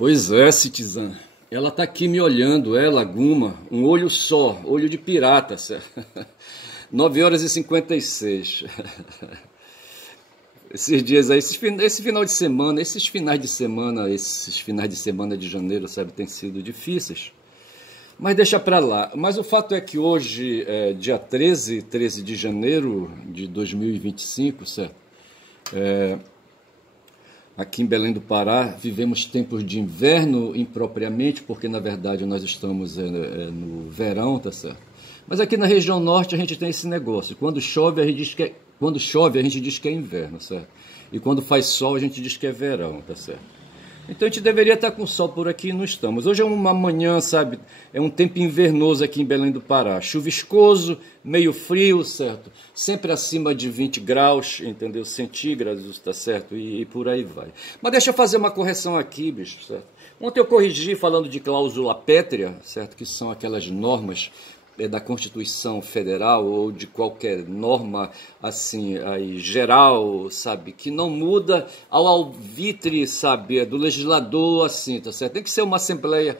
Pois é, Citizen. Ela tá aqui me olhando, ela, Guma, um olho só, olho de pirata, certo? 9h56. Esses dias aí, esse final de semana, esses finais de semana de janeiro, sabe, tem sido difíceis. Mas deixa pra lá. Mas o fato é que hoje, dia 13 de janeiro de 2025, certo? Aqui em Belém do Pará, vivemos tempos de inverno impropriamente, porque na verdade nós estamos no verão, tá certo? Mas aqui na região norte a gente tem esse negócio. Quando chove, a gente diz que é inverno, certo? E quando faz sol, a gente diz que é verão, tá certo? Então a gente deveria estar com sol por aqui e não estamos. Hoje é uma manhã, sabe? É um tempo invernoso aqui em Belém do Pará. Chuviscoso, meio frio, certo? Sempre acima de 20 graus, entendeu? Centígrados, tá certo? E por aí vai. Mas deixa eu fazer uma correção aqui, bicho, certo? Ontem eu corrigi falando de cláusula pétrea, certo? Que são aquelas normas da Constituição Federal ou de qualquer norma assim aí geral, sabe, que não muda ao alvitre, sabe, do legislador, assim, tá certo? Tem que ser uma Assembleia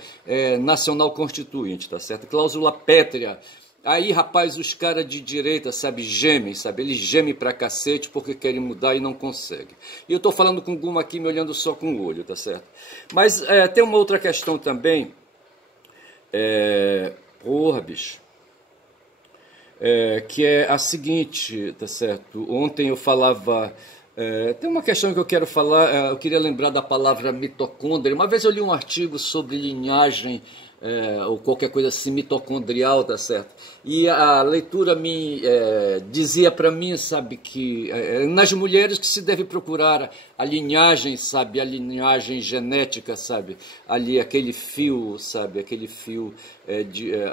Nacional Constituinte, tá certo? Cláusula pétrea. Aí, rapaz, os caras de direita, sabe, gemem, sabe? Eles gemem pra cacete porque querem mudar e não conseguem. E eu tô falando com o Guma aqui, me olhando só com o olho, tá certo? Mas tem uma outra questão também. Porra, bicho. Que é a seguinte, tá certo? Ontem eu falava... tem uma questão que eu quero falar, eu queria lembrar da palavra mitocôndria. Uma vez eu li um artigo sobre linhagem, ou qualquer coisa assim, mitocondrial, tá certo? E a leitura me dizia para mim, sabe, que nas mulheres que se deve procurar a linhagem, sabe, a linhagem genética, sabe, ali aquele fio, sabe, aquele fio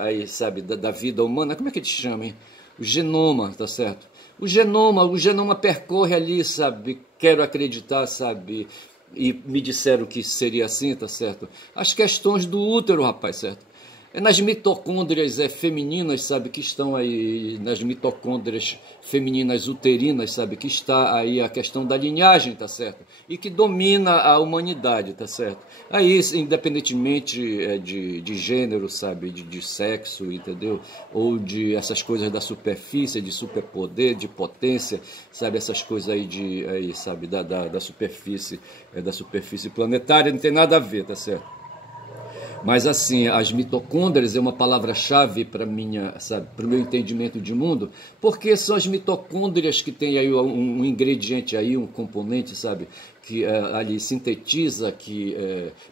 aí, sabe, da vida humana, como é que te chama, hein? O genoma, tá certo? O genoma percorre ali, sabe, quero acreditar, sabe, e me disseram que seria assim, tá certo? As questões do útero, rapaz, certo? É nas mitocôndrias femininas, sabe, que estão aí, nas mitocôndrias femininas uterinas, sabe, que está aí a questão da linhagem, tá certo? E que domina a humanidade, tá certo? Aí, independentemente de gênero, sabe, de sexo, entendeu? Ou de essas coisas da superfície, de superpoder, de potência, sabe, essas coisas aí, sabe, da superfície planetária, não tem nada a ver, tá certo? Mas assim, as mitocôndrias é uma palavra-chave para o meu entendimento de mundo, porque são as mitocôndrias que tem aí um ingrediente aí, um componente, sabe, que ali sintetiza, que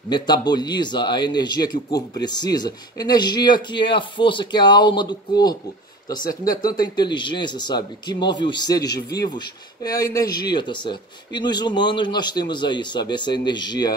metaboliza a energia que o corpo precisa, energia que é a força, que é a alma do corpo. Tá certo? Não é tanta inteligência, sabe, que move os seres vivos, é a energia, tá certo? E nos humanos nós temos aí, sabe, essa energia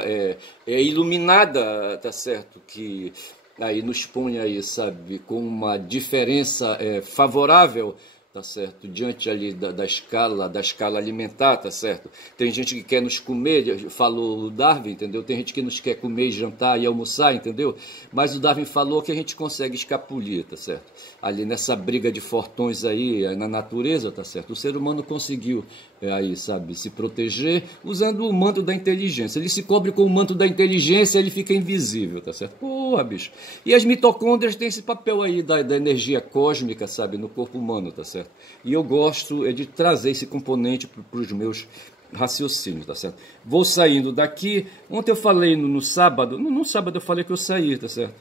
iluminada, tá certo? Que aí nos põe aí, sabe, com uma diferença favorável, tá certo? Diante ali da escala alimentar, tá certo? Tem gente que quer nos comer, falou o Darwin, entendeu? Tem gente que nos quer comer, jantar e almoçar, entendeu? Mas o Darwin falou que a gente consegue escapulir, tá certo? Ali nessa briga de fortões aí, na natureza, tá certo? O ser humano conseguiu aí, sabe, se proteger usando o manto da inteligência. Ele se cobre com o manto da inteligência, ele fica invisível, tá certo? Porra, bicho. E as mitocôndrias têm esse papel aí da energia cósmica, sabe, no corpo humano, tá certo? E eu gosto de trazer esse componente para os meus raciocínios, tá certo? Vou saindo daqui. Ontem eu falei no sábado, no sábado eu falei que eu saí, tá certo?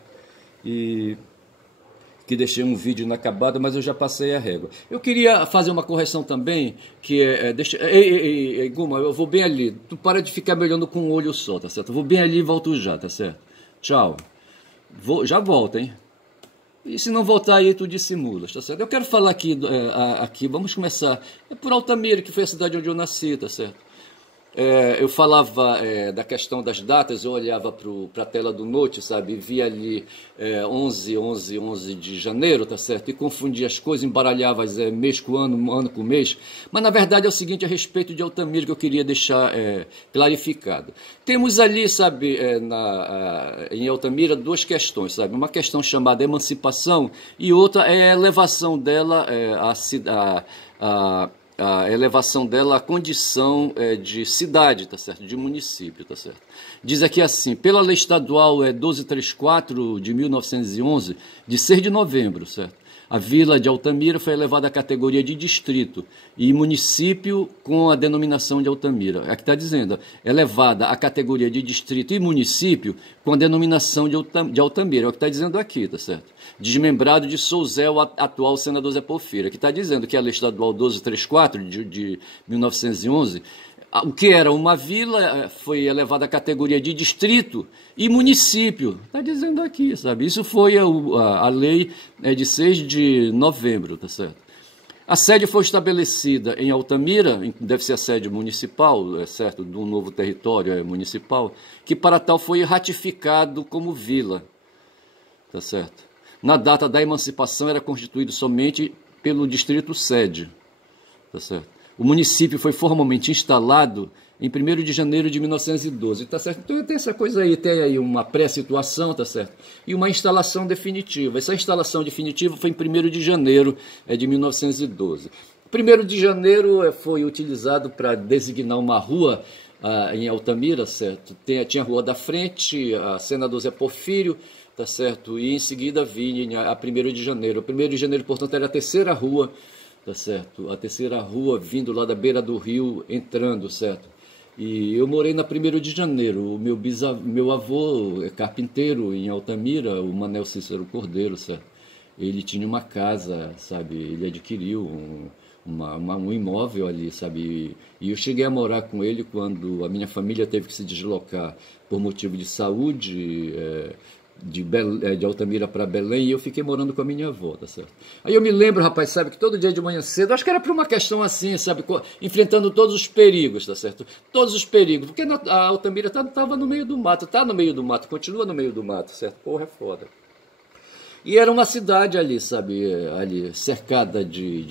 E que deixei um vídeo inacabado, mas eu já passei a régua. Eu queria fazer uma correção também, que ei, Guma, eu vou bem ali. Tu para de ficar me olhando com um olho só, tá certo? Eu vou bem ali e volto já, tá certo? Tchau. Já volto, hein? E se não voltar aí, tu dissimulas, tá certo? Eu quero falar aqui, vamos começar. É por Altamira, que foi a cidade onde eu nasci, tá certo? Eu falava da questão das datas, eu olhava para a tela do Note, sabe, via ali 11 de janeiro, tá certo, e confundia as coisas, embaralhava mês com ano com mês, mas na verdade é o seguinte a respeito de Altamira que eu queria deixar clarificado. Temos ali, sabe, em Altamira duas questões, sabe, uma questão chamada emancipação e outra é a elevação dela a elevação dela à condição de cidade, tá certo? De município, tá certo? Diz aqui assim, pela lei estadual 1234 de 1911, de 6 de novembro, certo? A vila de Altamira foi elevada à categoria de distrito e município com a denominação de Altamira. Aqui está dizendo, elevada à categoria de distrito e município com a denominação de Altamira. É o que está dizendo aqui, tá certo? Desmembrado de Souzel, atual senador Zé Porfírio. Aqui está dizendo que a lei estadual 1234 de 1911, o que era uma vila foi elevada à categoria de distrito e município. Está dizendo aqui, sabe? Isso foi a lei de 6 de novembro, tá certo? A sede foi estabelecida em Altamira, deve ser a sede municipal, certo? Do novo território municipal, que para tal foi ratificado como vila, tá certo? Na data da emancipação era constituído somente pelo distrito sede, tá certo? O município foi formalmente instalado em 1º de janeiro de 1912, tá certo? Então tem essa coisa aí, tem aí uma pré-situação, tá certo? E uma instalação definitiva. Essa instalação definitiva foi em 1º de janeiro de 1912. 1º de janeiro foi utilizado para designar uma rua em Altamira, certo? Tinha a Rua da Frente, a Senador Zé Porfírio, tá certo? E em seguida vinha a 1º de janeiro. 1º de janeiro, portanto, era a terceira rua, tá certo? A terceira rua vindo lá da beira do rio, entrando, certo? E eu morei na 1º de janeiro. O meu avô é carpinteiro em Altamira, o Manel Cícero Cordeiro, certo? Ele tinha uma casa, sabe? Ele adquiriu um imóvel ali, sabe? E eu cheguei a morar com ele quando a minha família teve que se deslocar por motivo de saúde, de Altamira para Belém, e eu fiquei morando com a minha avó, tá certo? Aí eu me lembro, rapaz, sabe, que todo dia de manhã cedo, acho que era por uma questão assim, sabe, enfrentando todos os perigos, tá certo? Todos os perigos, porque a Altamira estava no meio do mato, tá no meio do mato, continua no meio do mato, certo? Porra, é foda. E era uma cidade ali, sabe, ali cercada de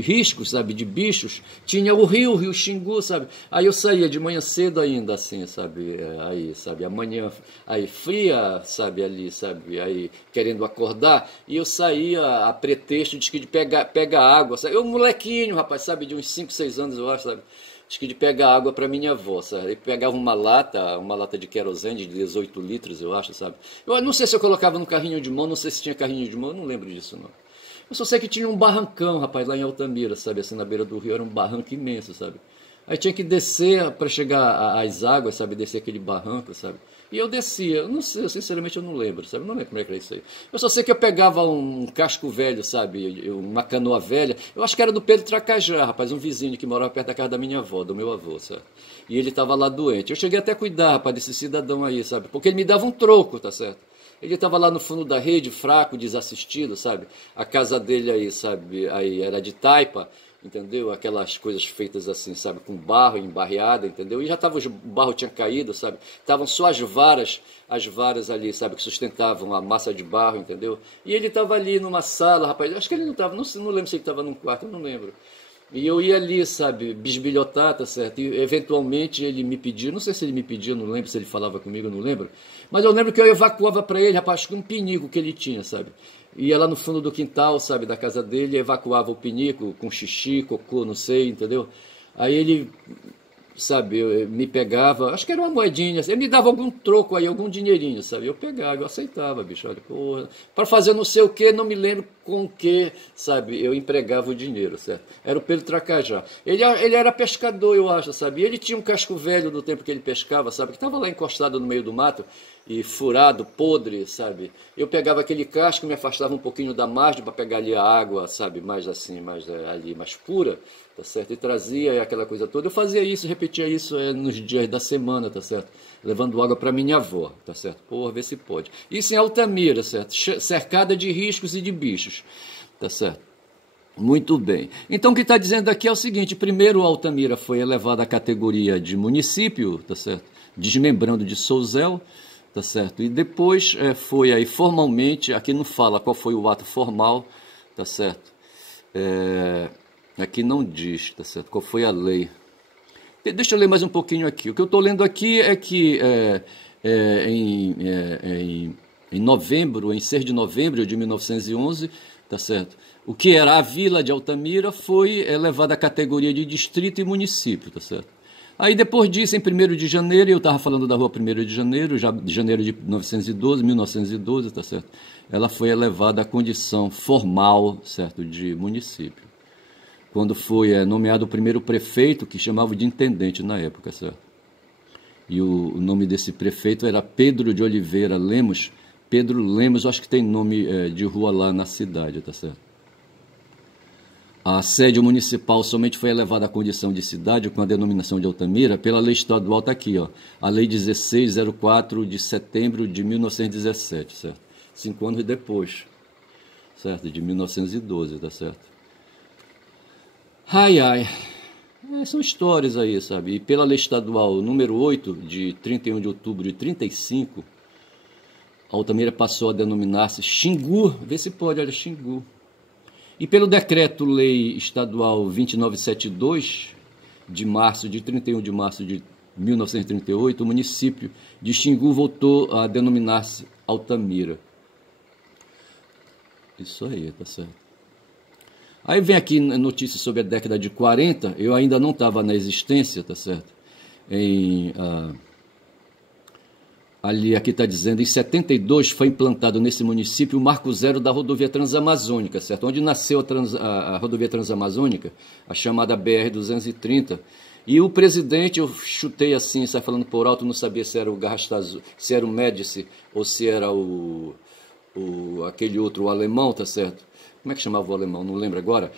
riscos, sabe, de bichos. Tinha o rio Xingu, sabe. Aí eu saía de manhã cedo ainda, assim, sabe, aí, sabe, amanhã, aí fria, sabe, ali, sabe, aí querendo acordar. E eu saía a pretexto de pegar água, sabe. Eu, molequinho, rapaz, sabe, de uns 5, 6 anos, eu acho, sabe. Acho que de pegar água para minha avó, sabe? Eu pegava uma lata de querosene de 18 litros, eu acho, sabe? Eu não sei se eu colocava no carrinho de mão, não sei se tinha carrinho de mão, eu não lembro disso, não. Eu só sei que tinha um barrancão, rapaz, lá em Altamira, sabe? Assim, na beira do rio, era um barranco imenso, sabe? Aí tinha que descer para chegar às águas, sabe? Descer aquele barranco, sabe? E eu descia, eu não sei, sinceramente eu não lembro, sabe? Eu não lembro como é que era isso aí. Eu só sei que eu pegava um casco velho, sabe? Uma canoa velha. Eu acho que era do Pedro Tracajá, rapaz, um vizinho que morava perto da casa da minha avó, do meu avô, sabe? E ele estava lá doente. Eu cheguei até a cuidar, rapaz, desse cidadão aí, sabe? Porque ele me dava um troco, tá certo? Ele estava lá no fundo da rede, fraco, desassistido, sabe? A casa dele aí, sabe? Aí era de taipa, entendeu? Aquelas coisas feitas assim, sabe? Com barro, embarreada, entendeu? E já tava, o barro tinha caído, sabe? Estavam só as varas ali, sabe? Que sustentavam a massa de barro, entendeu? E ele estava ali numa sala, rapaz. Acho que ele não estava, não lembro se ele estava num quarto, eu não lembro. E eu ia ali, sabe, bisbilhotar, tá certo? E eventualmente ele me pediu, não sei se ele me pediu, não lembro se ele falava comigo, não lembro. Mas eu lembro que eu evacuava para ele, rapaz, acho que um pinico que ele tinha, sabe? Ia lá no fundo do quintal, sabe, da casa dele, evacuava o pinico com xixi, cocô, não sei, entendeu? Aí ele, sabe, me pegava, acho que era uma moedinha, ele me dava algum troco aí, algum dinheirinho, sabe? Eu pegava, eu aceitava, bicho, olha, porra. Para fazer não sei o que, não me lembro com o que, sabe, eu empregava o dinheiro, certo? Era o Pedro Tracajá. Ele era pescador, eu acho, sabe? E ele tinha um casco velho do tempo que ele pescava, sabe? Que estava lá encostado no meio do mato, e furado, podre, sabe? Eu pegava aquele casco, me afastava um pouquinho da margem para pegar ali a água, sabe? Mais assim, mais ali, mais pura, tá certo? E trazia aquela coisa toda. Eu fazia isso, repetia isso nos dias da semana, tá certo? Levando água para minha avó, tá certo? Porra, vê se pode. Isso em Altamira, certo? Cercada de riscos e de bichos, tá certo? Muito bem. Então o que está dizendo aqui é o seguinte: primeiro Altamira foi elevada à categoria de município, tá certo? Desmembrando de Souzel, tá certo? E depois foi aí formalmente, aqui não fala qual foi o ato formal, tá certo? Aqui não diz, tá certo? Qual foi a lei. Deixa eu ler mais um pouquinho aqui. O que eu estou lendo aqui é que em novembro, em 6 de novembro de 1911, tá certo? O que era a vila de Altamira foi elevada à categoria de distrito e município, tá certo? Aí depois disso, em 1º de janeiro, eu estava falando da rua 1º de janeiro, já de janeiro de 1912, tá certo? Ela foi elevada à condição formal, certo, de município. Quando foi nomeado o primeiro prefeito, que chamava de intendente na época, certo? E o nome desse prefeito era Pedro de Oliveira Lemos. Pedro Lemos, eu acho que tem nome de rua lá na cidade, tá certo? A sede municipal somente foi elevada à condição de cidade com a denominação de Altamira pela lei estadual, está aqui, ó, a lei 1604 de setembro de 1917, certo? 5 anos depois, certo? De 1912, tá certo? Ai, ai, são histórias aí, sabe? E pela lei estadual número 8 de 31 de outubro de 35, Altamira passou a denominar-se Xingu, vê se pode, olha, Xingu. E pelo decreto-lei estadual 2972, de 31 de março de 1938, o município de Xingu voltou a denominar-se Altamira. Isso aí, tá certo. Aí vem aqui notícias sobre a década de 40, eu ainda não estava na existência, tá certo? Aqui está dizendo, em 72 foi implantado nesse município o Marco Zero da rodovia Transamazônica, certo? Onde nasceu a rodovia Transamazônica, a chamada BR-230. E o presidente, eu chutei assim, sai falando por alto, não sabia se era o Garrastazu, se era o Médici ou se era aquele outro, o alemão, tá certo? Como é que chamava o alemão? Não lembro agora.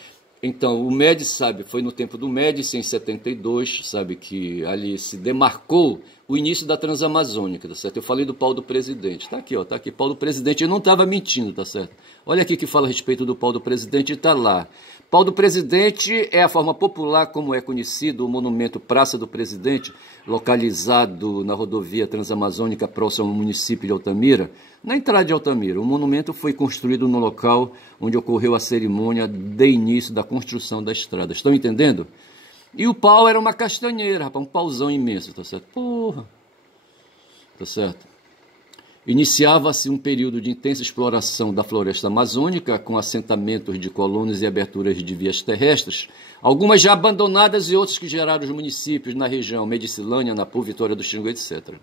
Então, o Médici, sabe, foi no tempo do Médici, em 72, sabe, que ali se demarcou o início da Transamazônica, tá certo? Eu falei do pau do presidente. Tá aqui, ó, tá aqui, pau do presidente. Eu não estava mentindo, tá certo? Olha aqui que fala a respeito do pau do presidente e tá lá. Pau do Presidente é a forma popular como é conhecido o monumento Praça do Presidente, localizado na rodovia Transamazônica próximo ao município de Altamira. Na entrada de Altamira, o monumento foi construído no local onde ocorreu a cerimônia de início da construção da estrada. Estão entendendo? E o pau era uma castanheira, rapaz, um pauzão imenso, tá certo? Porra! Tá certo? Iniciava-se um período de intensa exploração da floresta amazônica, com assentamentos de colônias e aberturas de vias terrestres, algumas já abandonadas e outras que geraram os municípios na região, Medicilânea, Anapu, Vitória do Xingu, etc.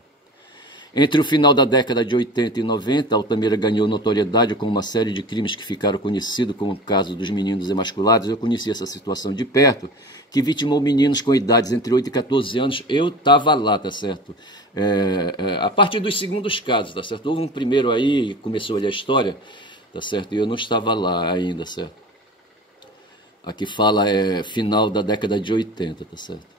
Entre o final da década de 80 e 90, Altamira ganhou notoriedade com uma série de crimes que ficaram conhecidos, como o caso dos meninos emasculados. Eu conheci essa situação de perto, que vitimou meninos com idades entre 8 e 14 anos. Eu estava lá, tá certo? A partir dos segundos casos, tá certo? Houve um primeiro aí, começou ali a história, tá certo? E eu não estava lá ainda, certo? Aqui fala final da década de 80, tá certo?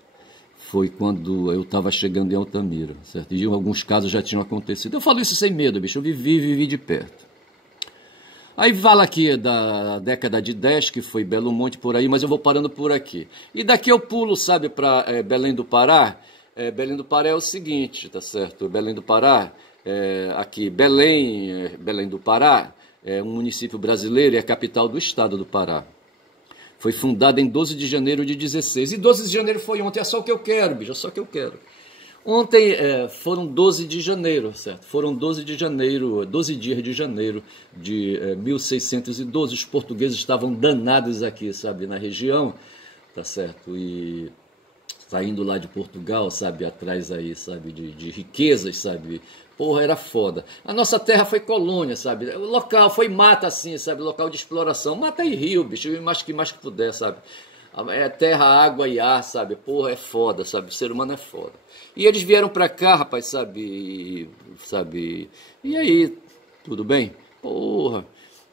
Foi quando eu estava chegando em Altamira, certo? E alguns casos já tinham acontecido. Eu falo isso sem medo, bicho, eu vivi de perto. Aí fala aqui da década de 10, que foi Belo Monte por aí, mas eu vou parando por aqui. E daqui eu pulo, sabe, para Belém do Pará. Belém do Pará é o seguinte, tá certo? Belém do Pará, aqui, Belém do Pará, é um município brasileiro e é a capital do estado do Pará. Foi fundada em 12 de janeiro de 16. E 12 de janeiro foi ontem, é só o que eu quero, bicho, é só o que eu quero. Ontem foram 12 de janeiro, certo? Foram 12 de janeiro, 12 dias de janeiro de 1612. Os portugueses estavam danados aqui, sabe, na região, tá certo? E saindo lá de Portugal, sabe, atrás aí, sabe, de riquezas, sabe? Porra, era foda. A nossa terra foi colônia, sabe? O local foi mata assim, sabe? Local de exploração. Mata e rio, bicho, mais que puder, sabe? É terra, água e ar, sabe? Porra, é foda, sabe? O ser humano é foda. E eles vieram pra cá, rapaz, sabe? E aí, tudo bem? Porra.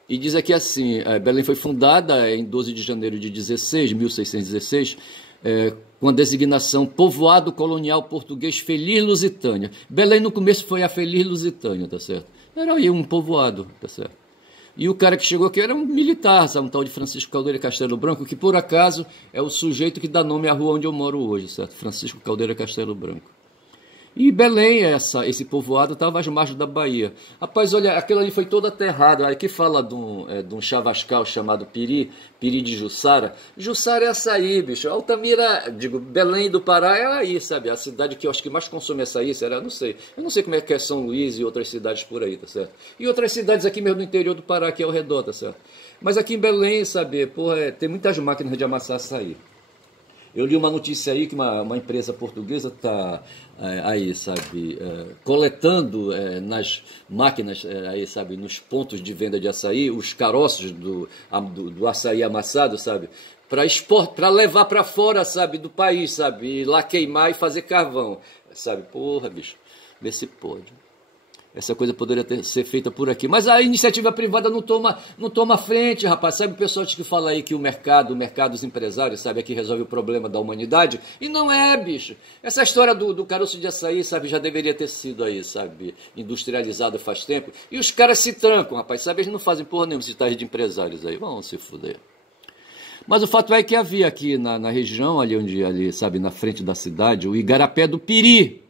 E diz aqui assim, Belém foi fundada em 12 de janeiro de 1616, com a designação Povoado Colonial Português Feliz Lusitânia. Belém no começo foi a Feliz Lusitânia, tá certo? Era aí um povoado, tá certo? E o cara que chegou aqui era um militar, sabe? Um tal de Francisco Caldeira Castelo Branco, que por acaso é o sujeito que dá nome à rua onde eu moro hoje, certo? Francisco Caldeira Castelo Branco. E Belém, esse povoado, estava às margens da Bahia. Rapaz, olha, aquilo ali foi todo aterrado. Aí que fala de um chavascal chamado Piri, Piri de Jussara. Jussara é açaí, bicho. Altamira, digo, Belém do Pará é aí, sabe? A cidade que eu acho que mais consome açaí, será? Não sei. Eu não sei como é que é São Luís e outras cidades por aí, tá certo? E outras cidades aqui mesmo no interior do Pará, aqui ao redor, tá certo? Mas aqui em Belém, sabe, porra, tem muitas máquinas de amassar açaí. Eu li uma notícia aí que uma empresa portuguesa está aí, sabe, coletando nas máquinas, aí, sabe, nos pontos de venda de açaí, os caroços do açaí amassado, sabe, para levar para fora, sabe, do país, sabe, e lá queimar e fazer carvão, sabe, porra, bicho, vê se pode. Essa coisa poderia ser feita por aqui. Mas a iniciativa privada não toma frente, rapaz. Sabe o pessoal que fala aí que o mercado, os empresários, sabe, é que resolve o problema da humanidade? E não é, bicho. Essa história do caroço de açaí, sabe, já deveria ter sido aí, sabe, industrializado faz tempo. E os caras se trancam, rapaz. Sabe, eles não fazem porra nenhuma, esses tais de empresários aí. Vão se fuder. Mas o fato é que havia aqui na região, ali, sabe, na frente da cidade, o Igarapé do Piri.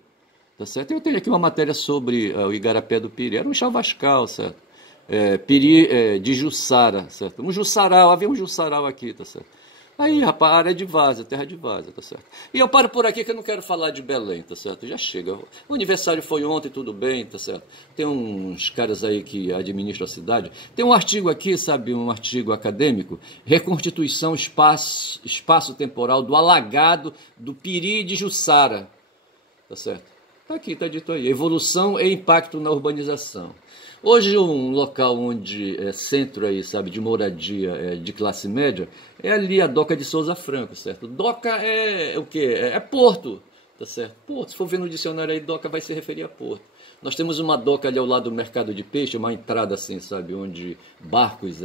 Tá certo? Eu tenho aqui uma matéria sobre o Igarapé do Piri. Era um chavascal, certo? Piri de Jussara, certo? Havia um Jussaral aqui, tá certo? Aí, rapaz, a área de várzea, terra de várzea, tá certo? E eu paro por aqui que eu não quero falar de Belém, tá certo? Já chega. O aniversário foi ontem, tudo bem, tá certo? Tem uns caras aí que administram a cidade. Tem um artigo aqui, sabe, um artigo acadêmico, Reconstituição Espaço Temporal do Alagado do Piri de Jussara, tá certo? Está aqui, está dito aí. Evolução e impacto na urbanização. Hoje, um local onde é centro aí, sabe, de moradia de classe média, é ali a Doca de Souza Franco, certo? Doca é o quê? É porto, tá certo? Porto, se for ver no dicionário aí, Doca vai se referir a porto. Nós temos uma doca ali ao lado do mercado de peixe, uma entrada assim, sabe, onde barcos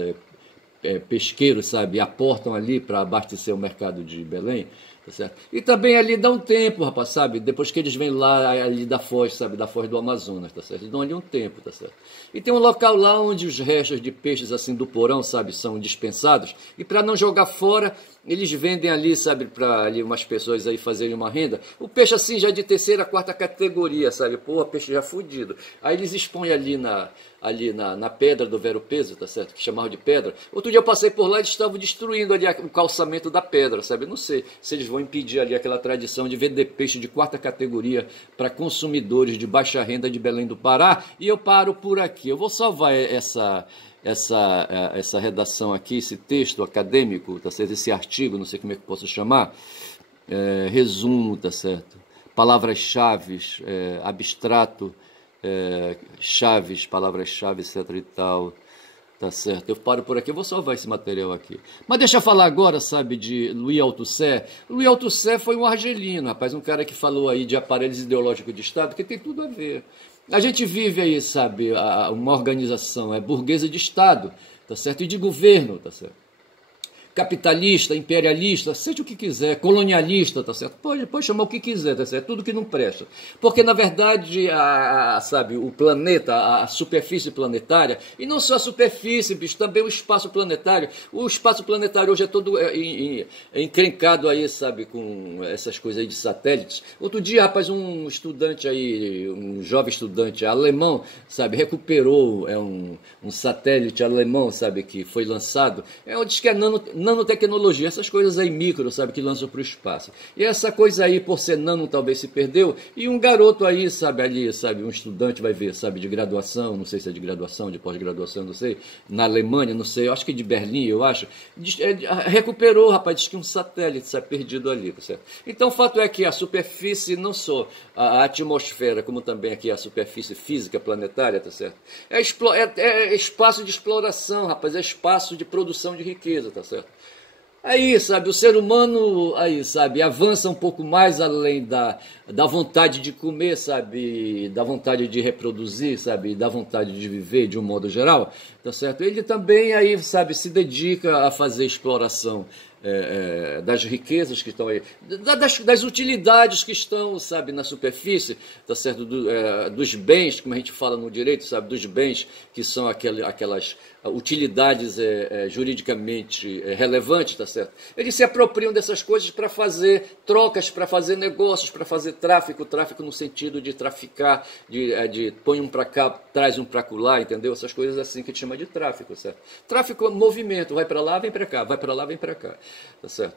pesqueiros, sabe, aportam ali para abastecer o mercado de Belém. Tá certo? E também ali dá um tempo, rapaz, sabe? Depois que eles vêm lá ali da foz, sabe? Da foz do Amazonas, tá certo? Eles dão ali um tempo, tá certo? E tem um local lá onde os restos de peixes assim do porão, sabe? São dispensados. E para não jogar fora, eles vendem ali, sabe? Para ali umas pessoas aí fazerem uma renda. O peixe assim já de terceira, quarta categoria, sabe? Pô, peixe já fudido. Aí eles expõem ali na pedra do Vero Peso, tá certo? Que chamavam de pedra. Outro dia eu passei por lá e eles estavam destruindo ali o calçamento da pedra, sabe? Não sei se eles vão impedir ali aquela tradição de vender peixe de quarta categoria para consumidores de baixa renda de Belém do Pará. E eu paro por aqui. Eu vou salvar essa redação aqui, esse texto acadêmico, tá certo? Esse artigo, não sei como é que posso chamar. Resumo, tá certo? Palavras-chave, abstrato, chaves, palavras-chave, etc e tal, tá certo? Eu paro por aqui, eu vou salvar esse material aqui. Mas deixa eu falar agora, sabe, de Louis Althusser. Louis Althusser foi um argelino, rapaz, um cara que falou aí de aparelhos ideológicos de Estado, que tem tudo a ver. A gente vive aí, sabe, uma organização burguesa de Estado, tá certo? E de governo, tá certo? Capitalista, imperialista, seja o que quiser, colonialista, tá certo? Pode chamar o que quiser, tá certo? Tudo que não presta. Porque, na verdade, sabe, o planeta, a superfície planetária, e não só a superfície, bicho, também o espaço planetário hoje é todo encrencado aí, sabe, com essas coisas aí de satélites. Outro dia, rapaz, um estudante aí, um jovem estudante alemão, sabe, recuperou um satélite alemão, sabe, que foi lançado, diz que é nanotecnologia, essas coisas aí micro, sabe, que lançam para o espaço. E essa coisa aí, por ser nano, talvez se perdeu, e um garoto aí, sabe, ali, sabe, um estudante vai ver, sabe, de graduação, não sei se é de graduação, de pós-graduação, não sei, na Alemanha, não sei, eu acho que de Berlim, eu acho, recuperou, rapaz, diz que um satélite, sabe, perdido ali, tá certo? Então, o fato é que a superfície, não só a atmosfera, como também aqui a superfície física planetária, tá certo? É espaço de exploração, rapaz, é espaço de produção de riqueza, tá certo? Aí, sabe, o ser humano, aí, sabe, avança um pouco mais além da vontade de comer, sabe, da vontade de reproduzir, sabe, da vontade de viver de um modo geral, tá certo? Ele também, aí, sabe, se dedica a fazer exploração das riquezas que estão aí, das utilidades que estão, sabe, na superfície, tá certo? Dos bens, como a gente fala no direito, sabe, dos bens que são aquelas utilidades juridicamente relevantes, tá certo? Eles se apropriam dessas coisas para fazer trocas, para fazer negócios, para fazer tráfico no sentido de traficar, de põe um para cá, traz um para lá, entendeu? Essas coisas assim que a gente chama de tráfico, certo? Tráfico é movimento, vai para lá, vem para cá, vai para lá, vem para cá, tá certo?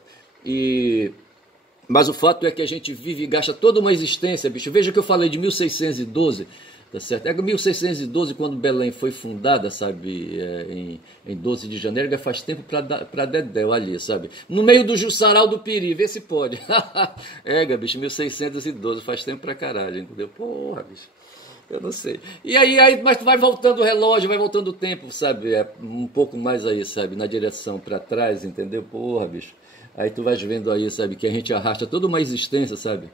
Mas o fato é que a gente vive e gasta toda uma existência, bicho. Veja que eu falei de 1612, tá certo? É 1612, quando Belém foi fundada, sabe, em 12 de janeiro, faz tempo para Dedéu ali, sabe? No meio do Jussaral do Piri, vê se pode. Bicho, 1612, faz tempo pra caralho, entendeu? Porra, bicho. Eu não sei. E aí, mas tu vai voltando o relógio, vai voltando o tempo, sabe? Um pouco mais aí, sabe? Na direção para trás, entendeu? Porra, bicho. Aí tu vais vendo aí, sabe? Que a gente arrasta toda uma existência, sabe?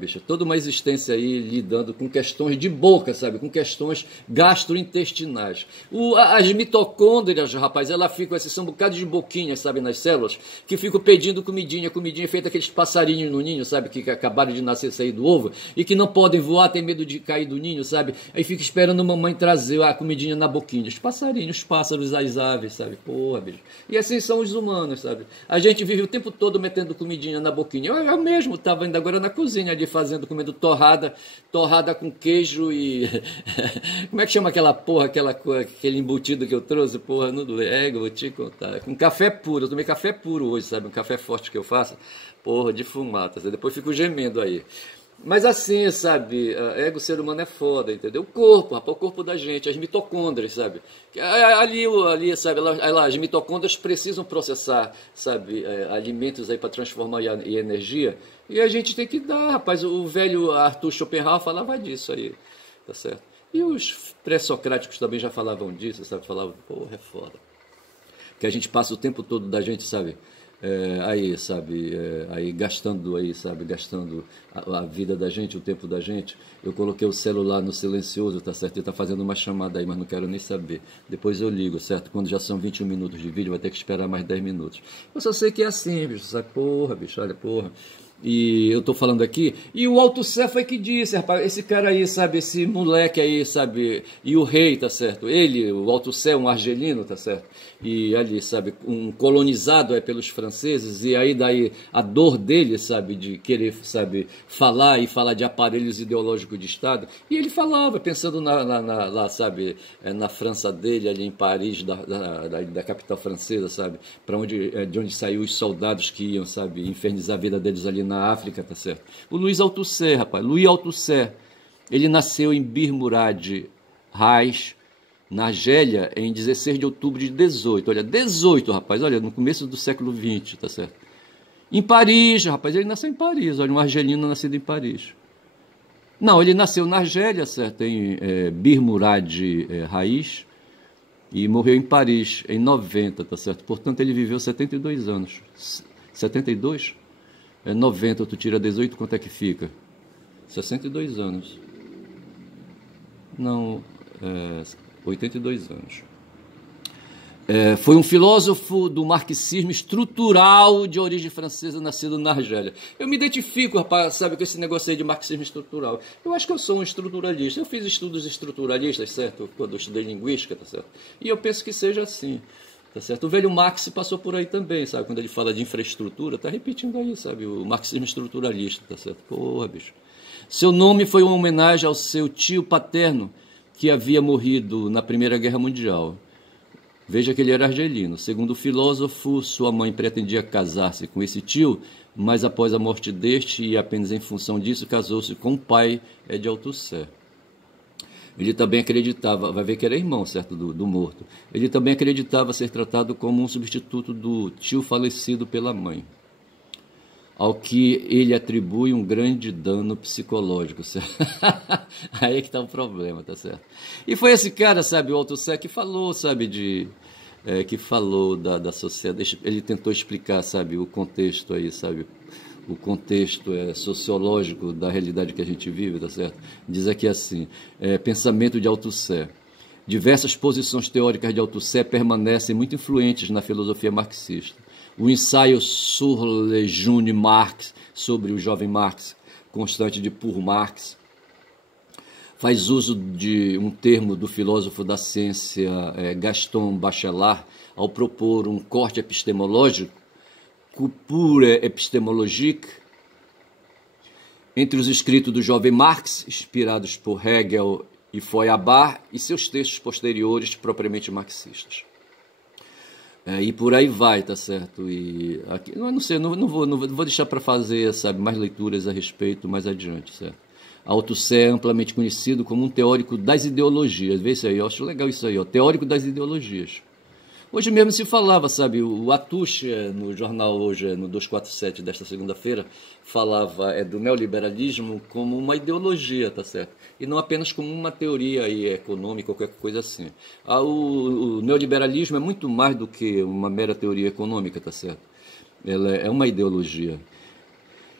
Bicho, toda uma existência aí lidando com questões de boca, sabe? Com questões gastrointestinais. As mitocôndrias, rapaz, ela fica, esses são um bocado de boquinhas, sabe? Nas células, que ficam pedindo comidinha feita aqueles passarinhos no ninho, sabe? Que acabaram de nascer, sair do ovo, e que não podem voar, tem medo de cair do ninho, sabe? Aí fica esperando a mamãe trazer a comidinha na boquinha. Os passarinhos, os pássaros, as aves, sabe? Porra, bicho. E assim são os humanos, sabe? A gente vive o tempo todo metendo comidinha na boquinha. Eu mesmo estava ainda agora na cozinha ali comendo torrada com queijo e como é que chama aquela porra, aquele embutido que eu trouxe, porra, não vou te contar, com café puro, eu tomei café puro hoje, sabe, um café forte que eu faço, porra, de fumata, depois fico gemendo aí. Mas assim, sabe, o ser humano é foda, entendeu? O corpo, rapaz, o corpo da gente, as mitocôndrias, sabe? Ali, sabe, as mitocôndrias precisam processar, sabe, alimentos aí para transformar em energia, e a gente tem que dar, rapaz. O velho Arthur Schopenhauer falava disso aí, tá certo? E os pré-socráticos também já falavam disso, sabe? Falavam, porra, é foda. Que a gente passa o tempo todo da gente, sabe? Aí gastando a vida da gente, o tempo da gente. Eu coloquei o celular no silencioso, tá certo? Ele tá fazendo uma chamada aí, mas não quero nem saber. Depois eu ligo, certo? Quando já são 21 minutos de vídeo, vai ter que esperar mais 10 minutos. Eu só sei que é assim, bicho, sabe? Porra, bicho, olha, porra. E eu tô falando aqui, e o Althusser foi que disse, rapaz, esse cara aí, sabe, esse moleque aí, sabe, e o rei, tá certo, ele, o Althusser, um argelino, tá certo, e ali, sabe, um colonizado pelos franceses, e aí daí a dor dele, sabe, de querer, sabe, falar de aparelhos ideológicos de Estado, e ele falava, pensando lá, sabe, na França dele, ali em Paris, da capital francesa, sabe, de onde saiu os soldados que iam, sabe, infernizar a vida deles ali na África, tá certo? O Louis Althusser, rapaz, Louis Althusser, ele nasceu em Bir Murad Reis, na Argélia, em 16 de outubro de 18, olha, 18, rapaz, olha, no começo do século XX, tá certo? Em Paris, rapaz, ele nasceu em Paris, olha, um argelino nascido em Paris. Não, ele nasceu na Argélia, certo, em Bir Murad Reis, e morreu em Paris, em 90, tá certo? Portanto, ele viveu 72 anos. 72? 90, tu tira 18, quanto é que fica? 62 anos. Não, 82 anos. Foi um filósofo do marxismo estrutural de origem francesa, nascido na Argélia. Eu me identifico, rapaz, sabe, com esse negócio aí de marxismo estrutural. Eu acho que eu sou um estruturalista. Eu fiz estudos estruturalistas, certo? Quando eu estudei linguística, tá certo? E eu penso que seja assim. Tá certo? O velho Marx passou por aí também, sabe? Quando ele fala de infraestrutura, tá repetindo aí, sabe? O marxismo estruturalista, tá certo? Porra, bicho. Seu nome foi uma homenagem ao seu tio paterno, que havia morrido na Primeira Guerra Mundial. Veja que ele era argelino. Segundo o filósofo, sua mãe pretendia casar-se com esse tio, mas após a morte deste, e apenas em função disso, casou-se com o pai de Althusser. Ele também acreditava, vai ver que era irmão, certo, do morto. Ele também acreditava ser tratado como um substituto do tio falecido pela mãe, ao que ele atribui um grande dano psicológico, certo? Aí é que está o problema, tá certo? E foi esse cara, sabe, o Althusser, que falou, sabe, que falou da sociedade. Ele tentou explicar, sabe, o contexto aí, sabe, o contexto sociológico da realidade que a gente vive, tá certo? Diz aqui assim, pensamento de Althusser. Diversas posições teóricas de Althusser permanecem muito influentes na filosofia marxista. O ensaio sur le jeune Marx, sobre o jovem Marx, constante de Pour Marx, faz uso de um termo do filósofo da ciência Gaston Bachelard ao propor um corte epistemológico, coupure epistémologique, entre os escritos do jovem Marx, inspirados por Hegel e Feuerbach, e seus textos posteriores propriamente marxistas. E por aí vai, tá certo? E aqui, não sei, não vou deixar para fazer, sabe, mais leituras a respeito mais adiante, certo? Althusser é amplamente conhecido como um teórico das ideologias. Vê isso aí, eu acho legal isso aí, ó, teórico das ideologias. Hoje mesmo se falava, sabe, o Atush, no jornal hoje, no 247 desta segunda-feira, falava do neoliberalismo como uma ideologia, tá certo? E não apenas como uma teoria aí, econômica, qualquer coisa assim. O neoliberalismo é muito mais do que uma mera teoria econômica, tá certo? Ela é uma ideologia.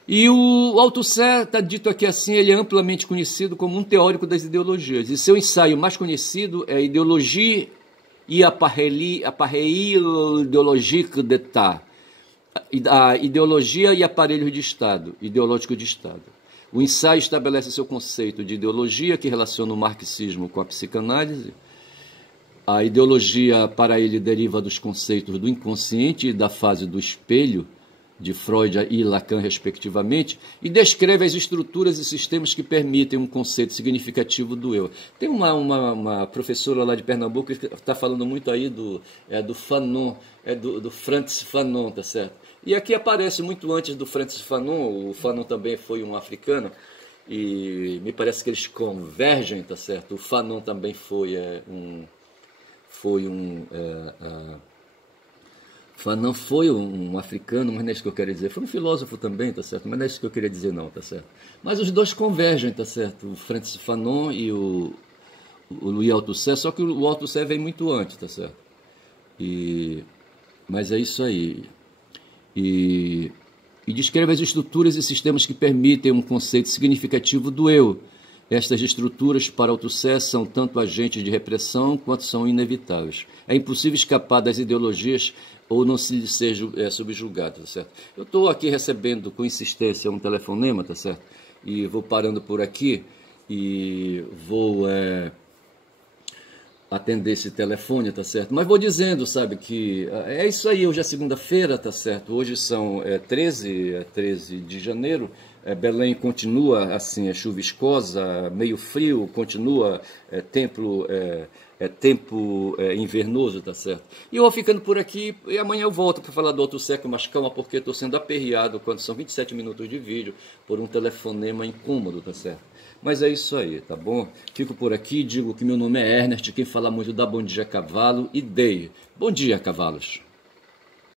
E o Althusser, está dito aqui assim, ele é amplamente conhecido como um teórico das ideologias. E seu ensaio mais conhecido é Ideologie e appareil idéologique d'État, a ideologia e aparelho de Estado, ideológico de Estado. O ensaio estabelece seu conceito de ideologia, que relaciona o marxismo com a psicanálise. A ideologia, para ele, deriva dos conceitos do inconsciente e da fase do espelho, de Freud e Lacan, respectivamente, e descreve as estruturas e sistemas que permitem um conceito significativo do eu. Tem uma professora lá de Pernambuco que está falando muito aí do Fanon, do Frantz Fanon, tá certo? E aqui aparece muito antes do Frantz Fanon, o Fanon também foi um africano, e me parece que eles convergem, tá certo? O Fanon também foi Fanon foi um africano, mas não é isso que eu quero dizer. Foi um filósofo também, tá certo? Mas não é isso que eu queria dizer, não, tá certo? Mas os dois convergem, tá certo? O Frantz Fanon e o Louis Althusser, só que o Althusser vem muito antes, tá certo? Mas é isso aí. E descreve as estruturas e sistemas que permitem um conceito significativo do eu. Estas estruturas, para Althusser, são tanto agentes de repressão quanto são inevitáveis. É impossível escapar das ideologias ou não se ser subjugado, tá certo? Eu estou aqui recebendo com insistência um telefonema, tá certo? E vou parando por aqui e vou atender esse telefone, tá certo? Mas vou dizendo, sabe, que é isso aí, hoje é segunda-feira, tá certo? Hoje são 13 de janeiro, Belém continua assim, chuviscosa, meio frio, continua tempo invernoso, tá certo? E eu vou ficando por aqui, e amanhã eu volto para falar do Althusser com mais calma, porque estou sendo aperreado quando são 27 minutos de vídeo por um telefonema incômodo, tá certo? Mas é isso aí, tá bom? Fico por aqui, digo que meu nome é Ernest, quem fala muito dá bom dia cavalo e dei. Bom dia, cavalos!